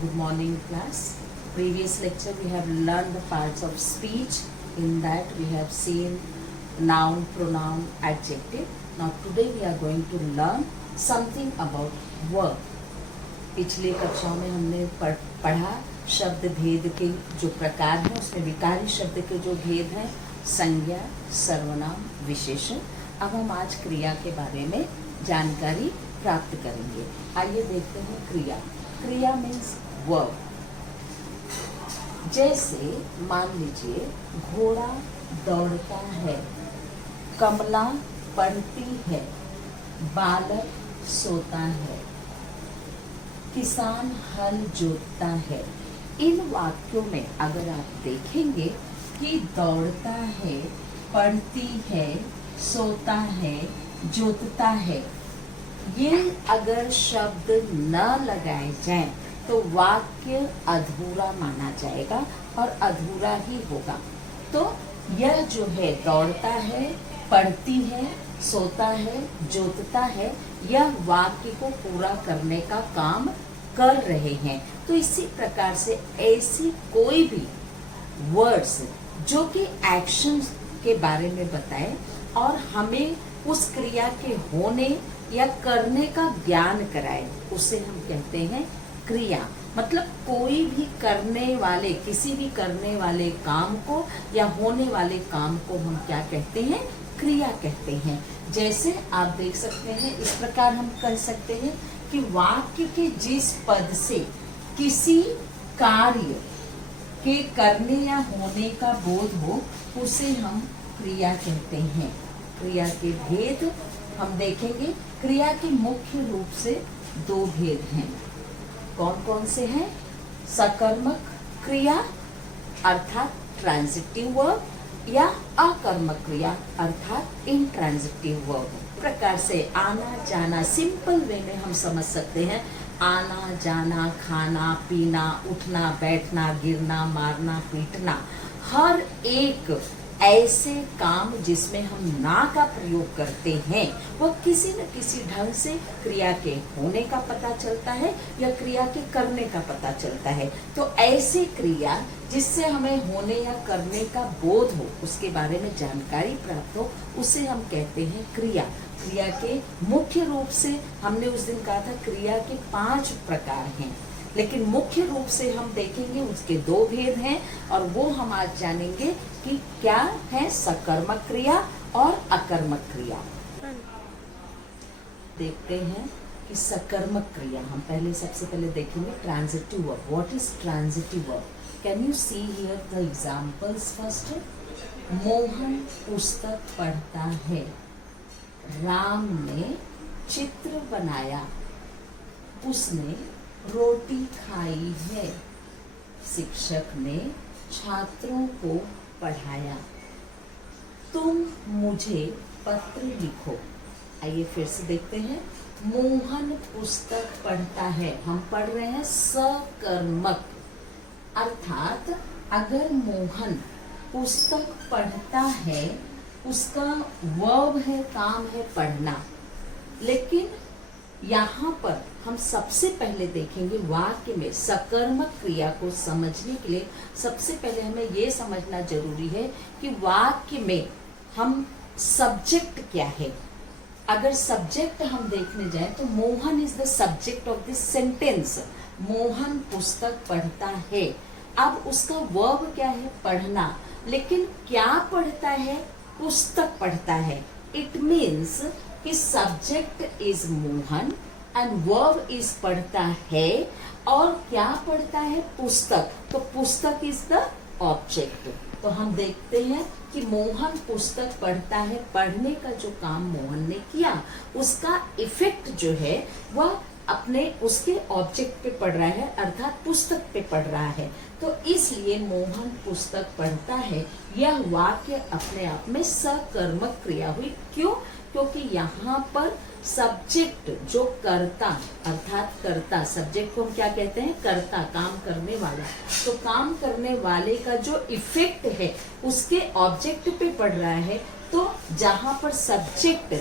Good morning, class. Previous lecture we have learned the parts of speech. In that we have seen noun, pronoun, adjective. Now today we are going to learn something about verb. पिछले कक्षाओं में हमने पढ़ा शब्द भेद के जो प्रकार हैं, उसमें विकारी शब्द के जो भेद हैं, संज्ञा, सर्वनाम, विशेषण। अब हम आज क्रिया के बारे में जानकारी प्राप्त करेंगे। आइए देखते हैं क्रिया। क्रिया मीन्स वर्ब। जैसे मान लीजिए घोड़ा दौड़ता है, कमला पढ़ती है, बालक सोता है, किसान हल जोतता है। इन वाक्यों में अगर आप देखेंगे कि दौड़ता है, पढ़ती है, सोता है, जोतता है, ये अगर शब्द न लगाए जाएं तो वाक्य अधूरा माना जाएगा और अधूरा ही होगा। तो यह जो है दौड़ता है, पढ़ती है, सोता है, जोतता है, यह वाक्य को पूरा करने का काम कर रहे हैं। तो इसी प्रकार से ऐसी कोई भी वर्ड्स जो कि एक्शन के बारे में बताए और हमें उस क्रिया के होने या करने का ज्ञान कराए, उसे हम कहते हैं क्रिया। मतलब कोई भी करने वाले, किसी भी करने वाले काम को या होने वाले काम को हम क्या कहते हैं? क्रिया कहते हैं। जैसे आप देख सकते हैं, इस प्रकार हम कह सकते हैं कि वाक्य के जिस पद से किसी कार्य के करने या होने का बोध हो, उसे हम क्रिया कहते हैं। क्रिया के भेद हम देखेंगे। क्रिया के मुख्य रूप से दो भेद हैं। कौन कौन से हैं? सकर्मक क्रिया अर्थात ट्रांजिटिव वर्ब या अकर्मक क्रिया अर्थात इंट्रांजिटिव वर्ब। प्रकार से आना जाना, सिंपल वे में हम समझ सकते हैं। आना जाना, खाना पीना, उठना बैठना, गिरना मारना पीटना, हर एक ऐसे काम जिसमें हम ना का प्रयोग करते हैं, वह किसी न किसी ढंग से क्रिया के होने का पता चलता है या क्रिया के करने का पता चलता है। तो ऐसी क्रिया जिससे हमें होने या करने का बोध हो, उसके बारे में जानकारी प्राप्त हो, उसे हम कहते हैं क्रिया। क्रिया के मुख्य रूप से हमने उस दिन कहा था क्रिया के 5 प्रकार हैं, लेकिन मुख्य रूप से हम देखेंगे उसके 2 भेद हैं और वो हम आज जानेंगे कि क्या है सकर्मक क्रिया और अकर्मक क्रिया। देखते हैं कि सकर्मक क्रिया हम सबसे पहले देखेंगे transitive verb. What is transitive verb? Can you see here the examples first? Mohan पुस्तक पढ़ता है, राम ने चित्र बनाया, उसने रोटी खाई है, शिक्षक ने छात्रों को पढ़ाया, तुम मुझे पत्र लिखो। आइए फिर से देखते हैं। मोहन पुस्तक पढ़ता है, हम पढ़ रहे हैं सकर्मक, अर्थात अगर मोहन पुस्तक पढ़ता है, उसका वर्ब है, काम है पढ़ना। लेकिन यहाँ पर हम सबसे पहले देखेंगे वाक्य में सकर्मक क्रिया को समझने के लिए सबसे पहले हमें ये समझना जरूरी है कि वाक्य में हम सब्जेक्ट क्या है। अगर सब्जेक्ट हम देखने जाए तो Mohan is the subject of this sentence. Mohan पुस्तक पढ़ता है। अब उसका वर्ब क्या है? पढ़ना। लेकिन क्या पढ़ता है? पुस्तक पढ़ता है। इट मीन्स कि subject is Mohan and verb is पढ़ता है, और क्या पढ़ता है? पुस्तक। तो पुस्तक इज द ऑब्जेक्ट। तो हम देखते हैं कि मोहन पुस्तक पढ़ता है, पढ़ने का जो काम मोहन ने किया, उसका इफेक्ट जो है वह अपने उसके ऑब्जेक्ट पे पढ़ रहा है, अर्थात पुस्तक पे पढ़ रहा है। तो इसलिए मोहन पुस्तक पढ़ता है, यह वाक्य अपने आप में सकर्मक क्रिया हुई। क्यों? क्योंकि यहाँ पर सब्जेक्ट जो कर्ता अर्थात कर्ता, सब्जेक्ट को हम क्या कहते हैं? कर्ता, काम करने वाला। तो काम करने वाले का जो इफेक्ट है उसके ऑब्जेक्ट पे पड़ रहा है। तो जहाँ पर सब्जेक्ट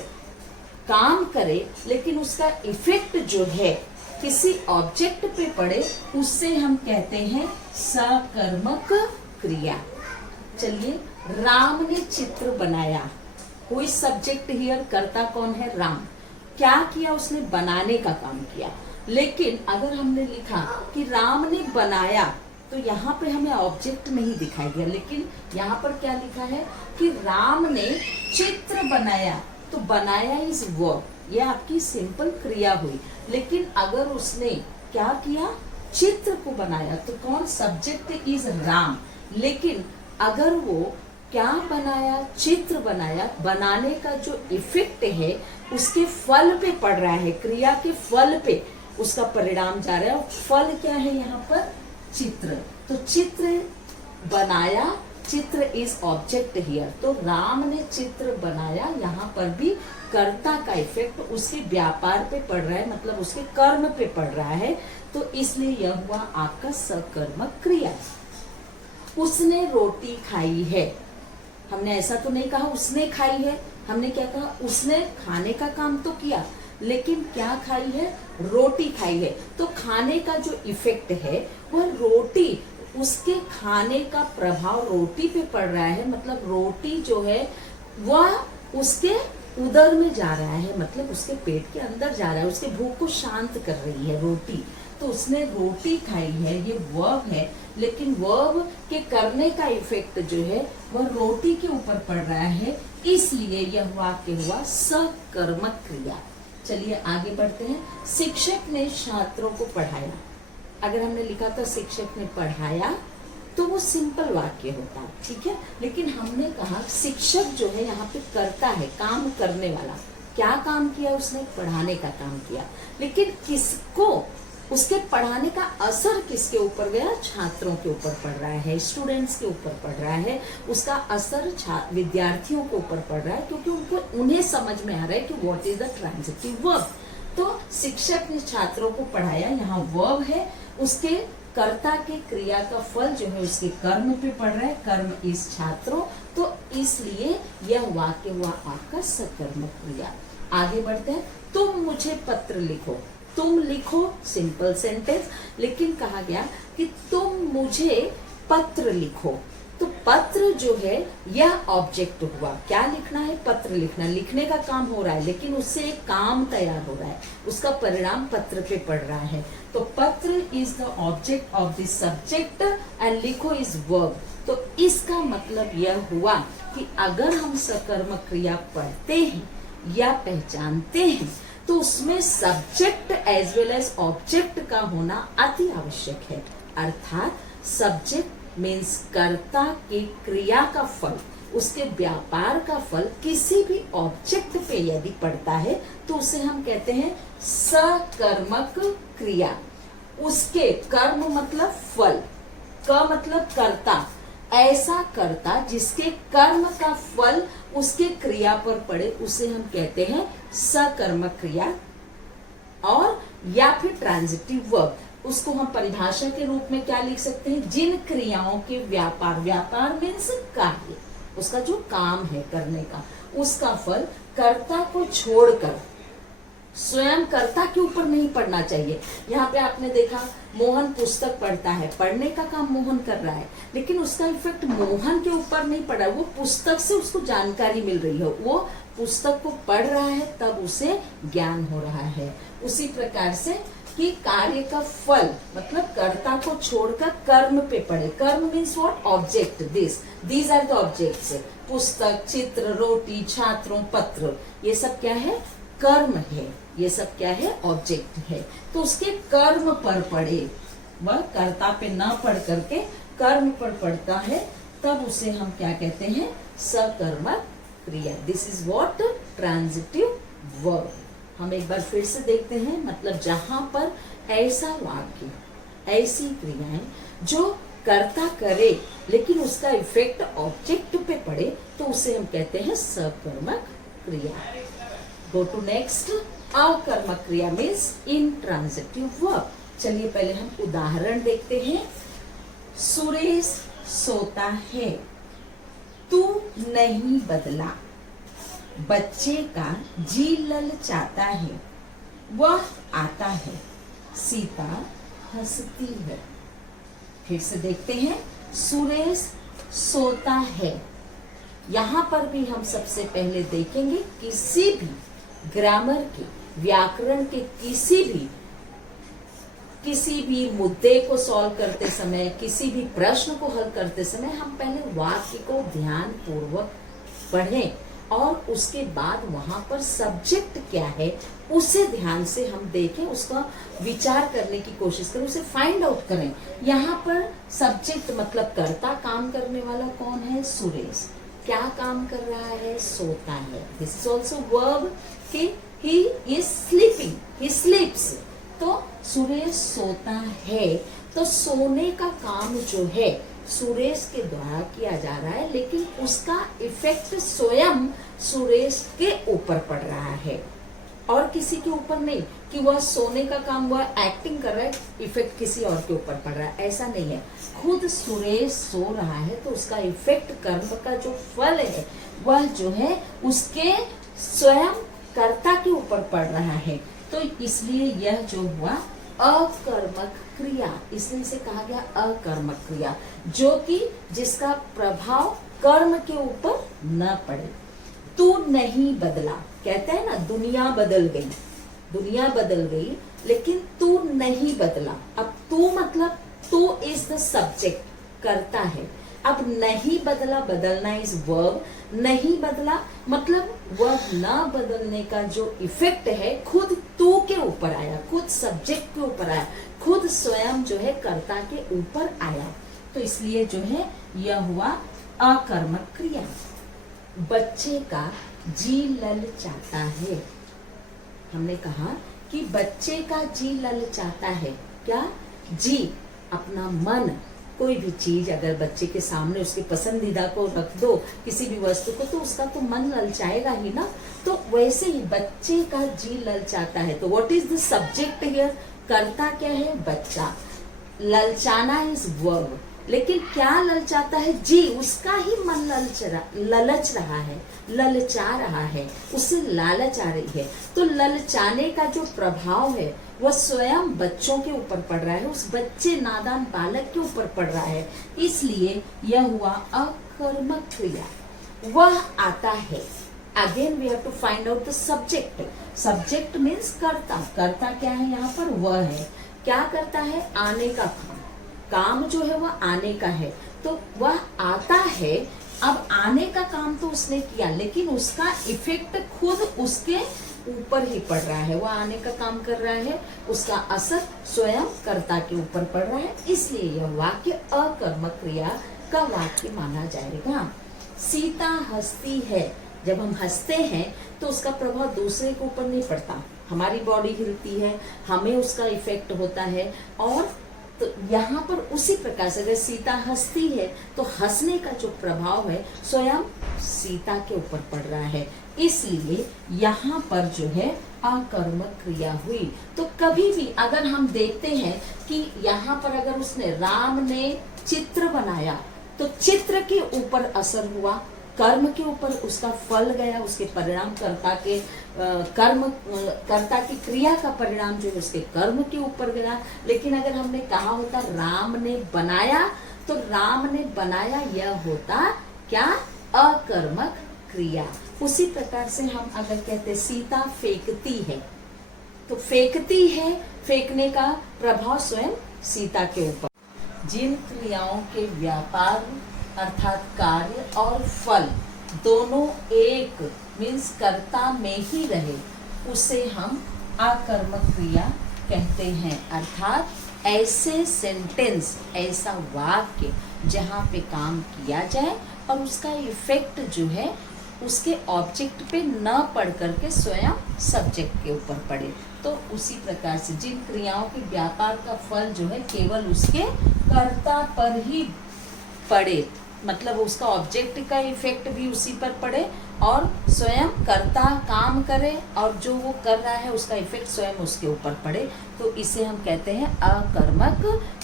काम करे लेकिन उसका इफेक्ट जो है किसी ऑब्जेक्ट पे पड़े उससे हम कहते हैं सकर्मक क्रिया। चलिए, राम ने चित्र बनाया। कोई सब्जेक्ट हियर, कर्ता कौन है? राम। क्या किया उसने? बनाने का काम किया। लेकिन अगर हमने लिखा कि राम ने बनाया तो यहाँ पे हमें ऑब्जेक्ट नहीं दिखाई दिया, लेकिन यहाँ पर क्या लिखा है कि राम ने चित्र बनाया। तो बनाया इज वर्ब, ये आपकी सिंपल क्रिया हुई। लेकिन अगर उसने क्या किया? चित्र को बनाया, तो कौन? Subject is Ram. लेकिन अगर वो क्या बनाया? चित्र बनाया। बनाने का जो इफेक्ट है उसके फल पे पड़ रहा है, क्रिया के फल पे उसका परिणाम जा रहा है। फल क्या है यहाँ पर? चित्र। तो चित्र बनाया, चित्र इज ऑब्जेक्ट हियर। तो राम ने चित्र बनाया, यहाँ पर भी कर्ता का इफेक्ट उसके व्यापार पे पड़ रहा है, मतलब उसके कर्म पे पड़ रहा है। तो इसलिए यह हुआ आपका सकर्मक क्रिया। उसने रोटी खाई है। हमने ऐसा तो नहीं कहा उसने खाई है, हमने क्या कहा? उसने खाने का काम तो किया, लेकिन क्या खाई है? रोटी खाई है। तो खाने का जो इफेक्ट है वह रोटी, उसके खाने का प्रभाव रोटी पे पड़ रहा है। मतलब रोटी जो है वह उसके उदर में जा रहा है, मतलब उसके पेट के अंदर जा रहा है, उसके भूख को शांत कर रही है रोटी। तो उसने रोटी खाई है, ये वर्ब है, लेकिन वर्ब के करने का इफेक्ट जो है वह रोटी के ऊपर पड़ रहा है, इसलिए यह वाक्य हुआ सकर्मक क्रिया। चलिए आगे बढ़ते हैं। शिक्षक ने छात्रों को पढ़ाया। अगर हमने लिखा था शिक्षक ने पढ़ाया तो वो सिंपल वाक्य होता, ठीक है। लेकिन हमने कहा शिक्षक जो है यहाँ पे करता है, काम करने वाला। क्या काम किया उसने? पढ़ाने का काम किया। लेकिन किसको, उसके पढ़ाने का असर किसके ऊपर गया? छात्रों के ऊपर पड़ रहा है, स्टूडेंट्स के ऊपर पड़ रहा है। उसका असर विद्यार्थियों के ऊपर पड़ रहा है, क्योंकि उन्हें समझ में आ रहा है कि what is the transitive verb. तो शिक्षक ने छात्रों को पढ़ाया, यहाँ वर्ब है, उसके कर्ता के क्रिया का फल जो है उसके कर्म पे पड़ रहा है, कर्म इस छात्रों। तो इसलिए यह वाक्य हुआ आपका सकर्मक क्रिया। आगे बढ़ते हैं। तुम मुझे पत्र लिखो। तुम लिखो सिंपल सेंटेंस, लेकिन कहा गया कि तुम मुझे पत्र लिखो। तो पत्र जो है यह ऑब्जेक्ट हुआ। क्या लिखना है? पत्र लिखना। लिखने का काम हो रहा है, लेकिन उससे एक काम तैयार हो रहा है, उसका परिणाम पत्र पे पड़ रहा है। तो पत्र is the object of the subject and लिखो इज वर्ब। तो इसका मतलब यह हुआ कि अगर हम सकर्मक क्रिया पढ़ते हैं या पहचानते हैं तो उसमें subject as well as object का होना अति आवश्यक है। अर्थात सब्जेक्ट मीन्स कर्ता की क्रिया का फल, उसके व्यापार का फल किसी भी ऑब्जेक्ट पे यदि पड़ता है तो उसे हम कहते हैं सकर्मक क्रिया। उसके कर्म मतलब फल, क मतलब कर्ता, ऐसा कर्ता जिसके कर्म का फल उसके क्रिया पर पड़े उसे हम कहते हैं सकर्मक क्रिया, और या फिर ट्रांजिटिव वर्ब। उसको हम परिभाषा के रूप में क्या लिख सकते हैं? जिन क्रियाओं के व्यापार, व्यापार मीन्स कार्य, उसका जो काम है करने का, उसका फल कर्ता को छोड़कर स्वयं कर्ता के ऊपर नहीं पढ़ना चाहिए। यहाँ पे आपने देखा मोहन पुस्तक पढ़ता है, पढ़ने का काम मोहन कर रहा है, लेकिन उसका इफेक्ट मोहन के ऊपर नहीं पड़ा। वो पुस्तक से उसको जानकारी मिल रही है, वो पुस्तक को पढ़ रहा है तब उसे ज्ञान हो रहा है। उसी प्रकार से कि कार्य का फल मतलब कर्ता को छोड़कर कर्म पे पड़े। कर्म means what? Object. These are the objects. पुस्तक, चित्र, रोटी, छात्रों, पत्र, ये सब क्या है? कर्म है। ये सब क्या है? ऑब्जेक्ट है। तो उसके कर्म पर पड़े, वह कर्ता पे न पढ़ करके कर्म पर पड़ता है, तब उसे हम क्या कहते हैं? सकर्मक क्रिया। This is what? Transitive verb. हम एक बार फिर से देखते हैं, मतलब जहां पर ऐसा वाक्य, ऐसी क्रियाएं जो कर्ता करे लेकिन उसका इफेक्ट ऑब्जेक्ट पे पड़े तो उसे हम कहते हैं सकर्मक क्रिया। Go to next. अकर्मक क्रिया मीन्स इंट्रांजिटिव वर्ब। चलिए पहले हम उदाहरण देखते हैं। सुरेश सोता है, तू नहीं बदला, बच्चे का जी ललचाता है, वह आता है, सीता हंसती है। फिर से देखते हैं, सुरेश सोता है। यहां पर भी हम सबसे पहले देखेंगे किसी भी ग्रामर के, व्याकरण के किसी भी मुद्दे को सॉल्व करते समय, किसी भी प्रश्न को हल करते समय हम पहले वाक्य को ध्यान पूर्वक पढ़ें और उसके बाद वहां पर सब्जेक्ट क्या है उसे ध्यान से हम देखें, उसका विचार करने की कोशिश करें, उसे फाइंड आउट करें। यहाँ पर सब्जेक्ट मतलब कर्ता, काम करने वाला कौन है? सुरेश। क्या काम कर रहा है? सोता है। दिस इज ऑल्सो वर्ब कि ही इज स्लीपिंग, ही स्लीप्स। तो सुरेश सोता है, तो सोने का काम जो है सुरेश के द्वारा किया जा रहा है, लेकिन उसका इफेक्ट स्वयं सुरेश के ऊपर पड़ रहा है और किसी के ऊपर नहीं कि वह सोने का काम, वह एक्टिंग कर रहा है, इफेक्ट किसी और के ऊपर पड़ रहा है, ऐसा नहीं है। खुद सुरेश सो रहा है तो उसका इफेक्ट, कर्म का जो फल है वह जो है उसके स्वयं कर्ता के ऊपर पड़ रहा है। तो इसलिए यह जो हुआ अकर्मक क्रिया, इसलिए इसे कहा गया अकर्मक क्रिया, जो कि जिसका प्रभाव कर्म के ऊपर न पड़े। तू नहीं बदला, कहते हैं ना दुनिया बदल गई, दुनिया बदल गई लेकिन तू नहीं बदला। अब तू मतलब तू इज द सब्जेक्ट, करता है। अब नहीं बदला, बदलना इज वर्ब, नहीं बदला मतलब वर्ब न बदलने का जो इफेक्ट है खुद तू के ऊपर आया, खुद सब्जेक्ट के ऊपर आया, खुद स्वयं जो है कर्ता के ऊपर आया। तो इसलिए जो है यह हुआ अकर्मक क्रिया। बच्चे का जी ललचाता है। हमने कहा कि बच्चे का जी ललचाता है। क्या? जी, अपना मन, कोई भी चीज अगर बच्चे के सामने उसके पसंदीदा को रख दो, किसी भी वस्तु को, तो उसका तो मन ललचाएगा ही ना। तो वैसे ही बच्चे का जी ललचाता है। तो what is the subject here? कर्ता क्या है? बच्चा। ललचाना इज वर्ब, लेकिन क्या ललचाता है? जी, उसका ही मन ललच रहा है, ललचा रहा है, उससे लालच आ रही है। तो ललचाने का जो प्रभाव है वह स्वयं बच्चों के ऊपर पड़ रहा है, उस बच्चे नादान बालक के ऊपर पड़ रहा है। इसलिए यह हुआ अकर्मक क्रिया। वह आता है। Again we have to find out the subject. Subject means कर्ता। कर्ता क्या है यहाँ पर? वह है। क्या करता है? आने का काम। काम जो है वह आने का है, तो वह आता है। अब आने का काम तो उसने किया, लेकिन उसका इफेक्ट खुद उसके ऊपर ही पड़ रहा है। वह आने का काम कर रहा है, उसका असर स्वयं कर्ता के ऊपर पड़ रहा है। इसलिए यह वाक्य अकर्मक क्रिया का वाक्य माना जाएगा। सीता हंसती है। जब हम हंसते हैं तो उसका प्रभाव दूसरे के ऊपर नहीं पड़ता, हमारी बॉडी हिलती है, हमें उसका इफेक्ट होता है। और तो यहाँ पर उसी प्रकार से अगर सीता हंसती है तो हंसने का जो प्रभाव है स्वयं सीता के ऊपर पड़ रहा है। इसलिए यहाँ पर जो है अकर्मक क्रिया हुई। तो कभी भी अगर हम देखते हैं कि यहाँ पर अगर उसने, राम ने चित्र बनाया तो चित्र के ऊपर असर हुआ, कर्म के ऊपर उसका फल गया, उसके परिणाम कर्ता के कर्ता की क्रिया का परिणाम जो है उसके कर्म के ऊपर गया। लेकिन अगर हमने कहा होता राम ने बनाया, तो राम ने बनाया यह होता क्या? अकर्मक क्रिया। उसी प्रकार से हम अगर कहते सीता फेंकती है, तो फेंकती है, फेंकने का प्रभाव स्वयं सीता के ऊपर। जिन क्रियाओं के व्यापार अर्थात कार्य और फल दोनों एक मीन्स कर्ता में ही रहे, उसे हम अकर्मक क्रिया कहते हैं। अर्थात ऐसे सेंटेंस, ऐसा वाक्य जहाँ पे काम किया जाए और उसका इफेक्ट जो है उसके ऑब्जेक्ट पे न पढ़ करके स्वयं सब्जेक्ट के ऊपर पड़े। तो उसी प्रकार से जिन क्रियाओं के व्यापार का फल जो है केवल उसके कर्ता पर ही पड़े, मतलब उसका ऑब्जेक्ट का इफेक्ट भी उसी पर पड़े और स्वयं कर्ता काम करे और जो वो कर रहा है उसका इफेक्ट स्वयं उसके ऊपर पड़े, तो इसे हम कहते हैं अकर्मक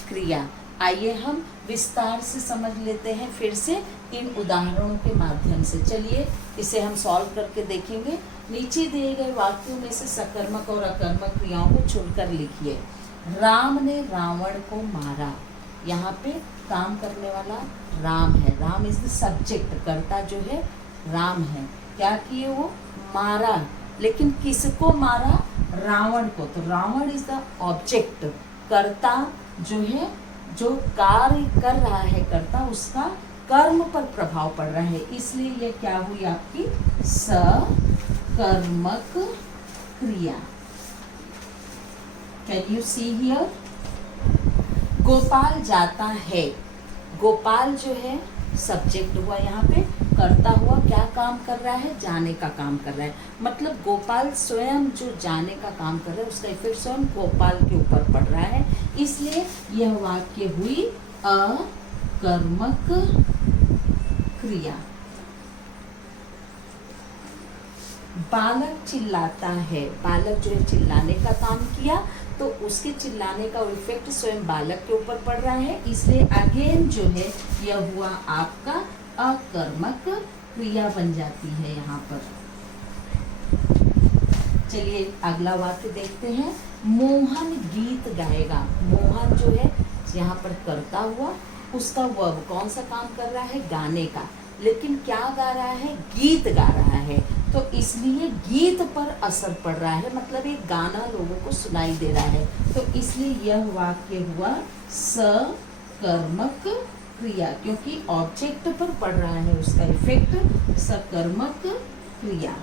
क्रिया। आइए हम विस्तार से समझ लेते हैं फिर से इन उदाहरणों के माध्यम से। चलिए इसे हम सॉल्व करके देखेंगे। नीचे दिए गए वाक्यों में से सकर्मक और अकर्मक क्रियाओं को चुनकर लिखिए। राम ने रावण को मारा। यहाँ पे काम करने वाला राम है, राम इज द सब्जेक्ट, कर्ता जो है राम है। क्या किए वो? मारा। लेकिन किसको मारा? रावण को। तो रावण इज द ऑब्जेक्ट, कर्ता जो है, जो कार्य कर रहा है कर्ता, उसका कर्म पर प्रभाव पड़ रहा है, इसलिए ये क्या हुई आपकी? सकर्मक क्रिया। Can you see here? Gopal जाता है। गोपाल जो है सब्जेक्ट हुआ, यहाँ पे कर्ता हुआ, क्या काम कर रहा है? जाने का काम कर रहा है। मतलब गोपाल स्वयं जो जाने का काम कर रहा है, उसका इफेक्ट स्वयं गोपाल के ऊपर पड़ रहा है, इसलिए यह वाक्य हुई अकर्मक क्रिया। बालक चिल्लाता है। बालक जो है चिल्लाने का काम किया, तो उसके चिल्लाने का इफेक्ट स्वयं बालक के ऊपर पड़ रहा है, इसलिए अगेन जो है यह हुआ आपका अकर्मक क्रिया बन जाती है यहाँ पर। चलिए अगला वाक्य देखते हैं। मोहन गीत गाएगा। मोहन जो है यहाँ पर कर्ता हुआ, उसका वर्ब कौन सा काम कर रहा है? गाने का। लेकिन क्या गा रहा है? गीत गा रहा है, तो इसलिए गीत पर असर पड़ रहा है, मतलब एक गाना लोगों को सुनाई दे रहा है, तो इसलिए यह वाक्य हुआ सकर्मक क्रिया, क्योंकि ऑब्जेक्ट पर पड़ रहा है उसका इफेक्ट, सकर्मक क्रिया।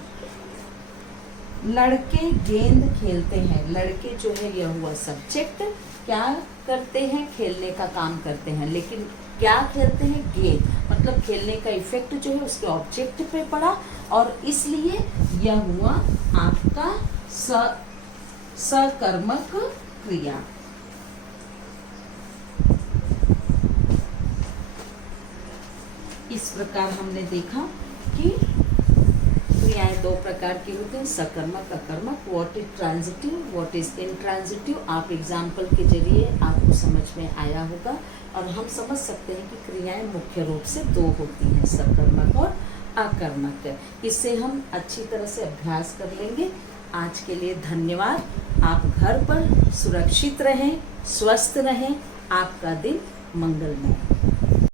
लड़के गेंद खेलते हैं। लड़के जो है यह हुआ सब्जेक्ट, क्या करते हैं? खेलने का काम करते हैं, लेकिन क्या खेलते हैं? गेंद, मतलब खेलने का इफेक्ट जो है उसके ऑब्जेक्ट पे पड़ा, और इसलिए यह हुआ आपका सकर्मक क्रिया। इस प्रकार हमने देखा कि क्रियाएं दो प्रकार की होती हैं, सकर्मक, अकर्मक। What is transitive, what is intransitive, आप एग्जाम्पल के जरिए आपको समझ में आया होगा, और हम समझ सकते हैं कि क्रियाएं मुख्य रूप से दो होती हैं, सकर्मक और अकर्मक। इससे हम अच्छी तरह से अभ्यास कर लेंगे। आज के लिए धन्यवाद। आप घर पर सुरक्षित रहें, स्वस्थ रहें, आपका दिन मंगलमय।